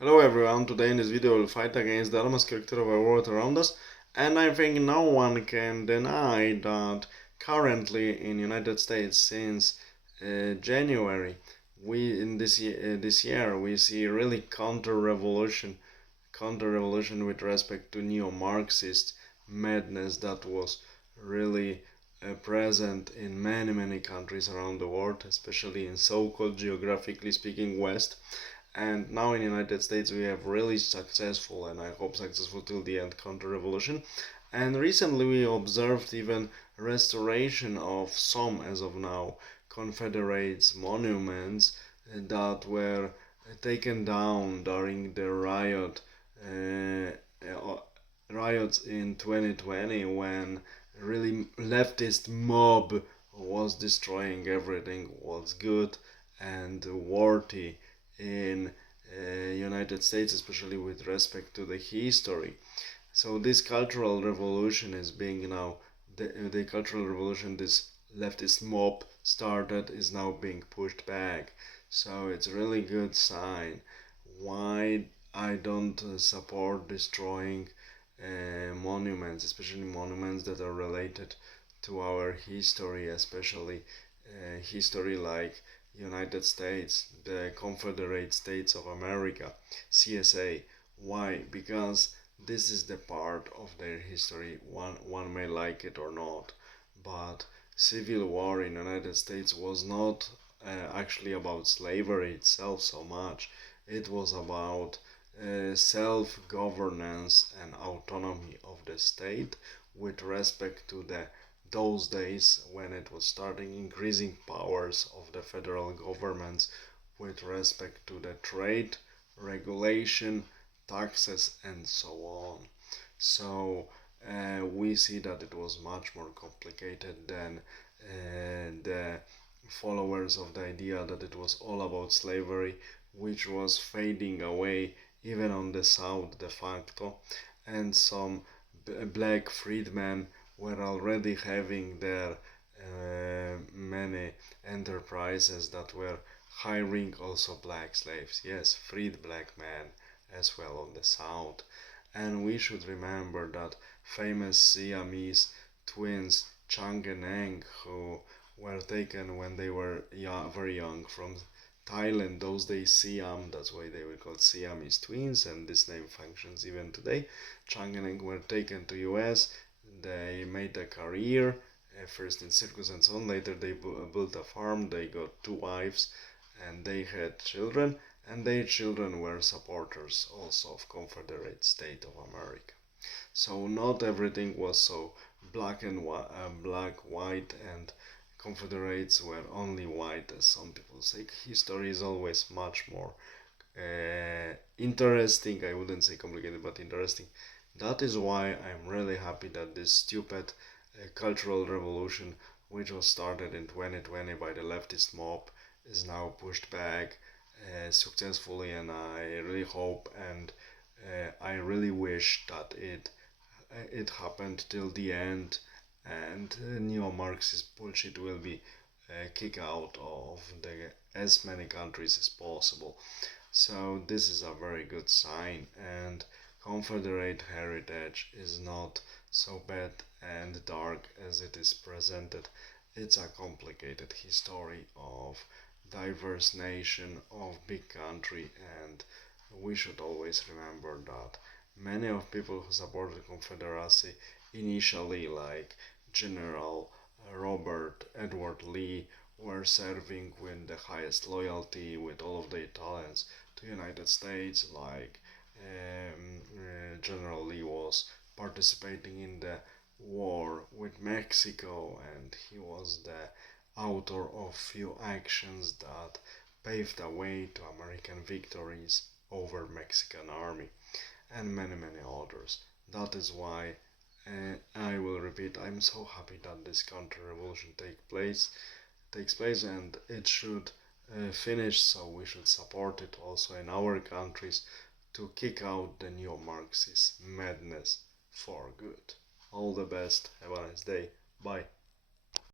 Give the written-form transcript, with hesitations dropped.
Hello everyone, today in this video we'll fight against the enormous character of our world around us, and I think no one can deny that currently in United States since January we in this year we see really counter-revolution with respect to neo-Marxist madness that was really present in many countries around the world, especially in so-called geographically speaking West. And now in the United States we have really successful, and I hope successful till the end, counter-revolution. And recently we observed even restoration of some, as of now, Confederates monuments that were taken down during the riots in 2020, when really leftist mob was destroying everything was good and worthy in United States, especially with respect to the history. So this cultural revolution is being now the cultural revolution this leftist mob started is now being pushed back. So it's a really good sign. Why I don't support destroying monuments, especially monuments that are related to our history, especially history like United States, the Confederate States of America, CSA. Why? Because this is the part of their history. One may like it or not, but civil war in the United States was not actually about slavery itself so much. It was about self-governance and autonomy of the state with respect to the those days when it was starting increasing powers of the federal governments with respect to the trade, regulation, taxes, and so on. So we see that it was much more complicated than the followers of the idea that it was all about slavery, which was fading away even on the South de facto, and some black freedmen were already having their many enterprises that were hiring also black slaves. Yes, freed black men as well on the South. And we should remember that famous Siamese twins Chang and Eng, who were taken when they were very young from Thailand, those days Siam, that's why they were called Siamese twins, and this name functions even today. Chang and Eng were taken to US, they made a career, first in circus and so on, later they built a farm, they got two wives, and they had children, and their children were supporters also of Confederate State of America. So not everything was so black and white, and Confederates were only white, as some people say. History is always much more interesting. I wouldn't say complicated, but interesting. That is why I'm really happy that this stupid cultural revolution, which was started in 2020 by the leftist mob, is now pushed back successfully, and I really hope and I really wish that it happened till the end, and neo-Marxist bullshit will be kicked out of as many countries as possible. So this is a very good sign, and Confederate heritage is not so bad and dark as it is presented. It's a complicated history of diverse nation, of big country, and we should always remember that many of people who supported the Confederacy initially, like General Robert Edward Lee, were serving with the highest loyalty with all of their talents to United States, like General Lee was participating in the war with Mexico, and he was the author of few actions that paved the way to American victories over Mexican army, and many others. That is why I will repeat, I'm so happy that this counter-revolution takes place, and it should finish, so we should support it also in our countries to kick out the neo-Marxist madness for good. All the best, have a nice day, bye.